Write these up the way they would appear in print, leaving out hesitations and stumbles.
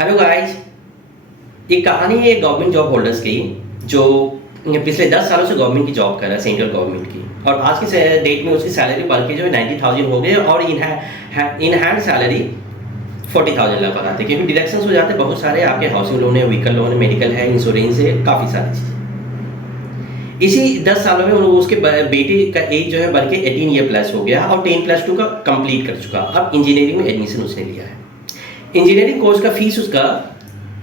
Hello guys. ये कहानी है गवर्नमेंट जॉब होल्डर्स की जो पिछले 10 सालों से गवर्नमेंट की जॉब कर रहा है, सेंट्रल गवर्नमेंट की। और आज के डेट में उसकी सैलरी बढ़ के जो है 90,000 हो गई और इन हैंड सैलरी 40,000 लग पाते, क्योंकि डिडक्शंस हो जाते हैं बहुत सारे। आपके हाउसिंग लोन है, व्हीकल लोन है, मेडिकल है, इंश्योरेंस है, काफ़ी सारी चीज़ें। इसी 10 सालों में उसके बेटे का एज जो है बढ़ के 18 ईयर प्लस हो गया और 10+2 का कंप्लीट कर चुका। अब इंजीनियरिंग में एडमिशन उसने लिया है। इंजीनियरिंग कोर्स का फीस उसका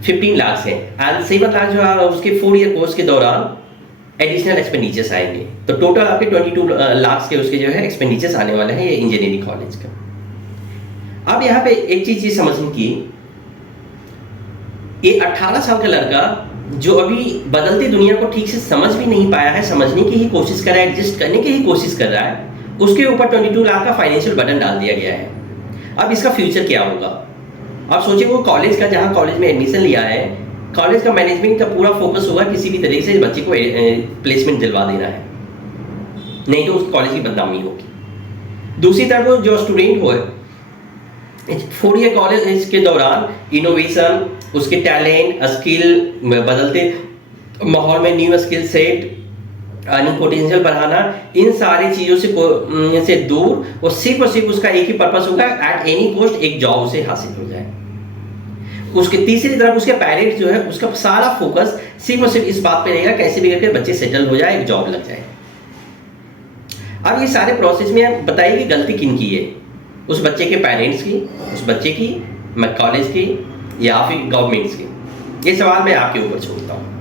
15 लाख है एंड 7 लाख जो है उसके 4 ईयर कोर्स के दौरान एडिशनल एक्सपेंडिचर्स आएंगे। तो टोटल आपके 22 लाख के उसके जो है एक्सपेंडिचर्स आने वाले हैं ये इंजीनियरिंग कॉलेज का। अब यहाँ पे एक चीज ये समझने की, ये 18 साल का लड़का जो अभी बदलती दुनिया को ठीक से समझ भी नहीं पाया है, समझने की ही कोशिश कर रहा है, एडजस्ट करने की ही कोशिश कर रहा है, उसके ऊपर 22 लाख का फाइनेंशियल बर्डन डाल दिया गया है। अब इसका फ्यूचर क्या होगा? आप सोचिए, वो कॉलेज का जहाँ कॉलेज में एडमिशन लिया है, कॉलेज का मैनेजमेंट का पूरा फोकस होगा किसी भी तरीके से बच्चे को प्लेसमेंट दिलवा देना है, नहीं तो उस कॉलेज की बदनामी होगी। दूसरी तरफ जो स्टूडेंट हो 4 ईयर कॉलेज के दौरान इनोवेशन, उसके टैलेंट, स्किल, बदलते माहौल में new skill set, earning potential बढ़ाना, इन सारी चीज़ों से दूर और सिर्फ उसका एक ही पर्पस होगा, एट एनी कॉस्ट एक जॉब उसे हासिल हो जाए। उसके तीसरी तरफ उसके पेरेंट्स जो है उसका सारा फोकस सिर्फ और सिर्फ इस बात पे रहेगा कैसे भी करके बच्चे सेटल हो जाए, एक जॉब लग जाए। अब ये सारे प्रोसेस में बताइए कि गलती किन की है? उस बच्चे के पेरेंट्स की, उस बच्चे की, कॉलेज की, या फिर गवर्नमेंट्स की? ये सवाल मैं आपके ऊपर छोड़ता हूँ।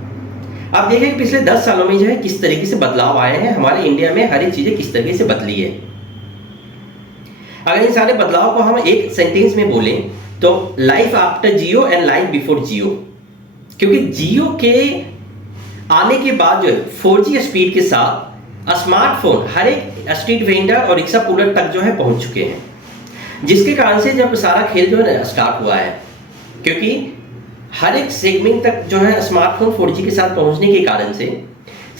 आप देखें कि पिछले 10 सालों में जो है किस तरीके से बदलाव आए हैं हमारे इंडिया में, हर एक चीजें किस तरीके से बदली है। अगर इन सारे बदलाव को हम एक सेंटेंस में बोलें तो life after Jio and life before Jio. क्योंकि जियो के आने के बाद जो है 4G स्पीड के साथ स्मार्टफोन हर एक स्ट्रीट वेंडर और रिक्शा पुलर तक जो है पहुंच चुके हैं, जिसके कारण से जब सारा खेल जो है स्टार्ट हुआ है, क्योंकि हर एक सेगमेंट तक जो है स्मार्टफोन 4G के साथ पहुंचने के कारण से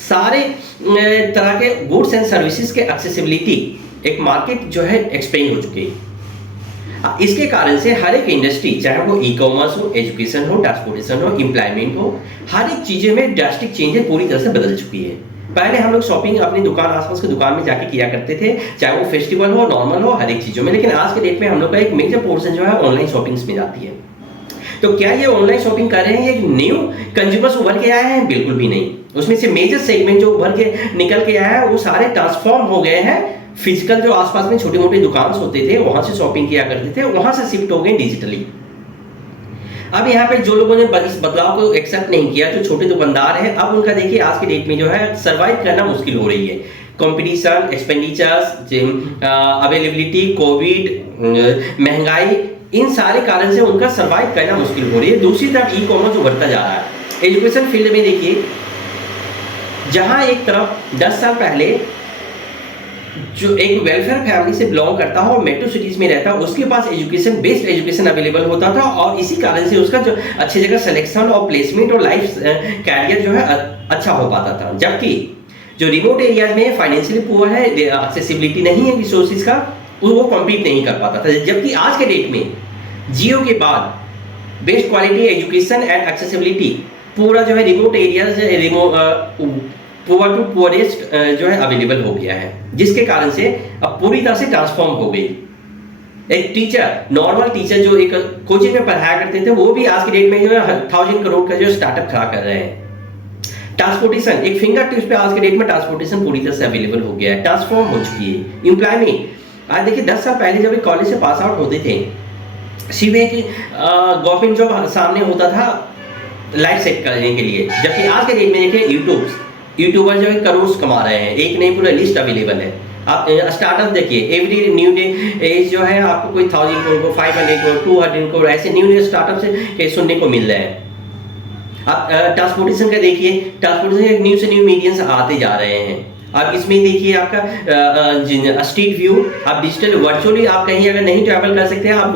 सारे तरह के गुड्स एंड सर्विसेज के एक्सेसिबिलिटी एक मार्केट जो है एक्सपेंड हो चुकी है। इसके कारण से हर एक इंडस्ट्री, चाहे वो ई कॉमर्स हो, एजुकेशन हो, ट्रांसपोर्टेशन हो, एम्प्लॉयमेंट हो, हर एक चीजें में ड्रास्टिक चेंजेस पूरी तरह से बदल चुकी है। पहले हम लोग शॉपिंग अपनी दुकान, आसपास की दुकान में जाके किया करते थे, चाहे वो फेस्टिवल हो, नॉर्मल हो, हर एक चीजों में। लेकिन आज के डेट में हम लोग का एक मेजर पोर्शन जो है ऑनलाइन शॉपिंग्स में जाती है। तो क्या ये ऑनलाइन शॉपिंग कर रहे हैं, ये न्यू कंज्यूमर्स उभर के आए हैं? बिल्कुल भी नहीं। उसमें से मेजर सेगमेंट जो उभर के निकल के आया है वो सारे ट्रांसफॉर्म हो गए हैं। फिजिकल जो आसपास में छोटे मोटे दुकान होते थे, वहां से शॉपिंग किया करते थे, वहां से शिफ्ट हो गए डिजिटली। अब यहाँ पे जो लोगों ने इस बदलाव को एक्सेप्ट नहीं किया, जो छोटे दुकानदार हैं, अब उनका देखिए आज के डेट में जो है सर्वाइव करना मुश्किल हो रही है। कंपटीशन, एक्सपेंडिचर्स, अवेलेबिलिटी, कोविड, महंगाई, इन सारे कारण से उनका सर्वाइव करना मुश्किल हो रही है। दूसरी तरफ ई कॉमर्स जो बढ़ता जा रहा है। एजुकेशन फील्ड में देखिए, जहां एक तरफ 10 साल पहले जो एक वेलफेयर फैमिली से बिलोंग करता हो और मेट्रो सिटीज में रहता हो, उसके पास एजुकेशन, बेस्ड एजुकेशन अवेलेबल होता था और इसी कारण से उसका जो अच्छी जगह सिलेक्शन और प्लेसमेंट और लाइफ कैरियर जो है अच्छा हो पाता था। जबकि जो रिमोट एरियाज में फाइनेंशियली पुअर है, एक्सेसिबिलिटी नहीं है रिसोर्सेज का, वो कम्पीट नहीं कर पाता था। जबकि आज के डेट में जियो के बाद best quality education and accessibility पूरा जो है remote areas, poor to poorest जो है अवेलेबल हो गया है, जिसके कारण से अब पूरी तरह से ट्रांसफॉर्म हो गई। एक टीचर, नॉर्मल टीचर जो एक कोचिंग में पढ़ाया करते थे, वो भी आज के डेट में जो है 1000 करोड़ का जो स्टार्टअप खड़ा कर रहे हैं। ट्रांसपोर्टेशन, एक फिंगर टिप्स पे आज के डेट में ट्रांसपोर्टेशन पूरी तरह से अवेलेबल हो गया है, ट्रांसफॉर्म हो चुकी है। एम्प्लॉयमेंट, आज देखिए 10 साल पहले जब कॉलेज से पास आउट होते थे, सिर्फ एक गवर्नमेंट जॉब सामने होता था लाइफ सेट करने के लिए। जबकि आज के डेट में देखिए यूट्यूबर जो है करोड़ कमा रहे हैं, एक नहीं पूरा लिस्ट अवेलेबल है। आप स्टार्टअप देखिए, एवरी न्यू डे एज जो है आपको कोई 1000 करोड़, 500 करोड़, 200 करोड़ ऐसे न्यू स्टार्टअप से सुनने को मिल रहे हैं। आप ट्रांसपोर्टेशन का देखिए, ट्रांसपोर्टेशन एक न्यू से न्यू मीडियंस आते जा रहे हैं। अब इसमें देखिए आपका स्ट्रीट व्यू, आप डिजिटल वर्चुअली आप कहीं अगर नहीं ट्रैवल कर सकते हैं, आप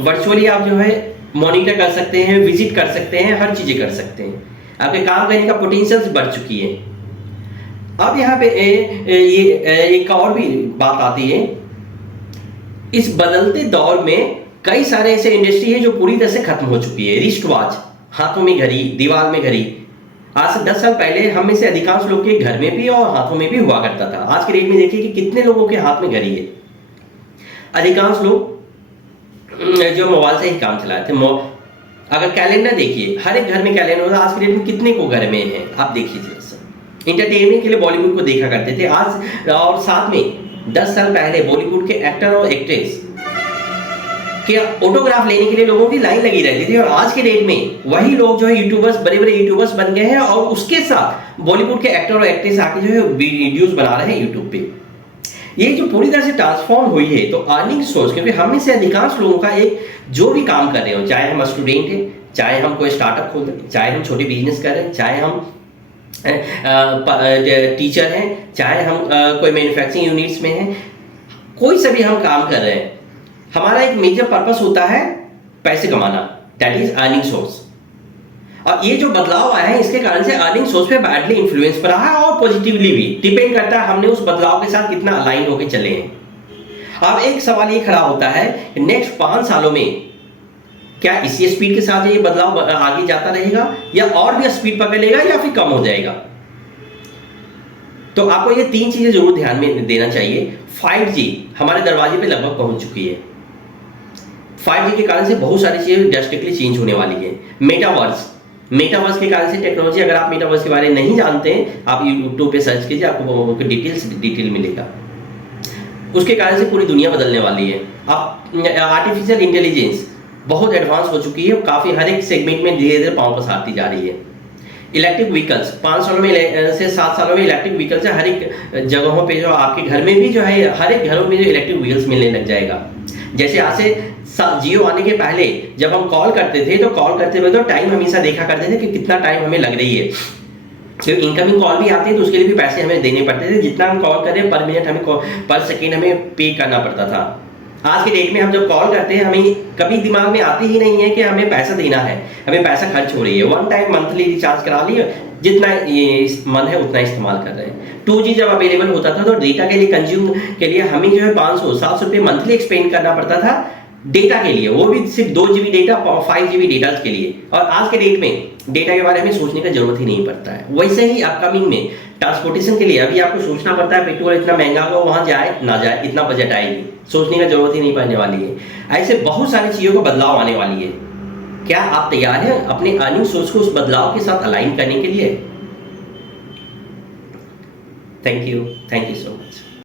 वर्चुअली आप जो है मॉनिटर कर सकते हैं, विजिट कर सकते हैं, हर चीजें कर सकते हैं। आपके काम करने का पोटेंशियल बढ़ चुकी है। अब यहाँ पे ये एक और भी बात आती है, इस बदलते दौर में कई सारे ऐसे इंडस्ट्री है जो पूरी तरह से खत्म हो चुकी है। रिस्ट वॉच, हाथों में घड़ी, दीवार में घड़ी, आज से 10 साल पहले हम में से अधिकांश लोग के घर में भी और हाथों में भी हुआ करता था। आज के डेट में देखिए कि कितने लोगों के हाथ में घड़ी है। अधिकांश लोग जो मोबाइल से ही काम चलाते थे। अगर कैलेंडर देखिए, हर एक घर में कैलेंडर होता है। आज के डेट में कितने को घर में है, आप देखिए। इंटरटेनमेंट के लिए बॉलीवुड को देखा करते थे आज, और साथ में 10 साल पहले बॉलीवुड के एक्टर और एक्ट्रेस के ऑटोग्राफ लेने के लिए लोगों की लाइन लगी रहती थी। और आज के डेट में वही लोग जो है यूट्यूबर्स, बड़े बड़े यूट्यूबर्स बन गए हैं, और उसके साथ बॉलीवुड के एक्टर और एक्ट्रेस आके जो है वीडियोस बना रहे हैं यूट्यूब पे। ये जो पूरी तरह से ट्रांसफॉर्म हुई है, तो अर्निंग सोर्स, क्योंकि हम में से अधिकांश लोगों का एक जो भी काम कर रहे हो, चाहे हम स्टूडेंट हैं, चाहे हम कोई स्टार्टअप खोल रहे हैं, चाहे हम छोटे बिजनेस कर रहे हैं, चाहे हम टीचर हैं, चाहे हम कोई मैन्युफैक्चरिंग यूनिट्स में हैं, कोई सा भी हम काम कर रहे हैं, हमारा एक मेजर पर्पस होता है पैसे कमाना, दैट इज अर्निंग सोर्स। और ये जो बदलाव आया है, इसके कारण से अर्निंग सोर्स पे बैडली इन्फ्लुएंस पड़ा है, और पॉजिटिवली भी। डिपेंड करता है हमने उस बदलाव के साथ कितना अलाइन होकर चले हैं। अब एक सवाल ये खड़ा होता है, नेक्स्ट 5 सालों में क्या इसी स्पीड के साथ ये बदलाव आगे जाता रहेगा, या और भी स्पीड पकड़ लेगा, या फिर कम हो जाएगा? तो आपको ये 3 चीजें जरूर ध्यान में देना चाहिए। 5G हमारे दरवाजे पे लगभग पहुंच चुकी है। 5G के कारण से बहुत सारी चीजें ड्रास्टिकली चेंज होने वाली है। मेटावर्स के कारण से टेक्नोलॉजी, अगर आप मेटावर्स के बारे में नहीं जानते हैं, आप यूट्यूब पे सर्च कीजिए, आपको डिटेल मिलेगा। उसके कारण से पूरी दुनिया बदलने वाली है। अब आर्टिफिशियल इंटेलिजेंस बहुत एडवांस हो चुकी है, काफी हर एक सेगमेंट में धीरे धीरे पांव पसारती जा रही है। इलेक्ट्रिक व्हीकल्स 5 सालों में से 7 सालों में इलेक्ट्रिक व्हीकल्स हर एक जगहों पे, जो आपके घर में भी जो है, हर एक घरों में जो इलेक्ट्रिक व्हीकल्स मिलने लग जाएगा। जैसे आज से जियो आने के पहले जब हम कॉल करते थे, तो कॉल करते हुए तो टाइम हमेशा देखा करते थे कि कितना टाइम हमें लग रही है। क्योंकि इनकमिंग कॉल भी आती है, तो उसके लिए भी पैसे हमें देने पड़ते थे। जितना हम कॉल करें पर मिनट, हमें पर सेकेंड हमें पे करना पड़ता था। आज के डेट में हम जब कॉल करते हैं, हमें कभी दिमाग में आती ही नहीं है कि हमें पैसा देना है, हमें पैसा खर्च हो रही है। 1 टाइम मंथली रिचार्ज करा लिया, जितना मन है उतना इस्तेमाल कर रहे हैं। 2G जब अवेलेबल होता था, तो डेटा के लिए, कंज्यूम के लिए हमें जो है 500-700 रुपये मंथली एक्सपेंड करना पड़ता था डेटा के लिए, वो भी सिर्फ 2 GB डेटा, 5 GB डेटा के लिए। और आज के डेट में डेटा के बारे में सोचने का जरूरत ही नहीं पड़ता है। वैसे ही अपकमिंग में ट्रांसपोर्टेशन के लिए अभी आपको सोचना पड़ता है, पेट्रोल इतना महंगा हो, वहां जाए ना जाए, इतना बजट आएगी, सोचने का जरूरत ही नहीं पड़ने वाली है। ऐसे बहुत सारी चीजों का बदलाव आने वाली है। क्या आप तैयार हैं अपने अर्निंग सोर्स को उस बदलाव के साथ अलाइन करने के लिए? Thank you so much.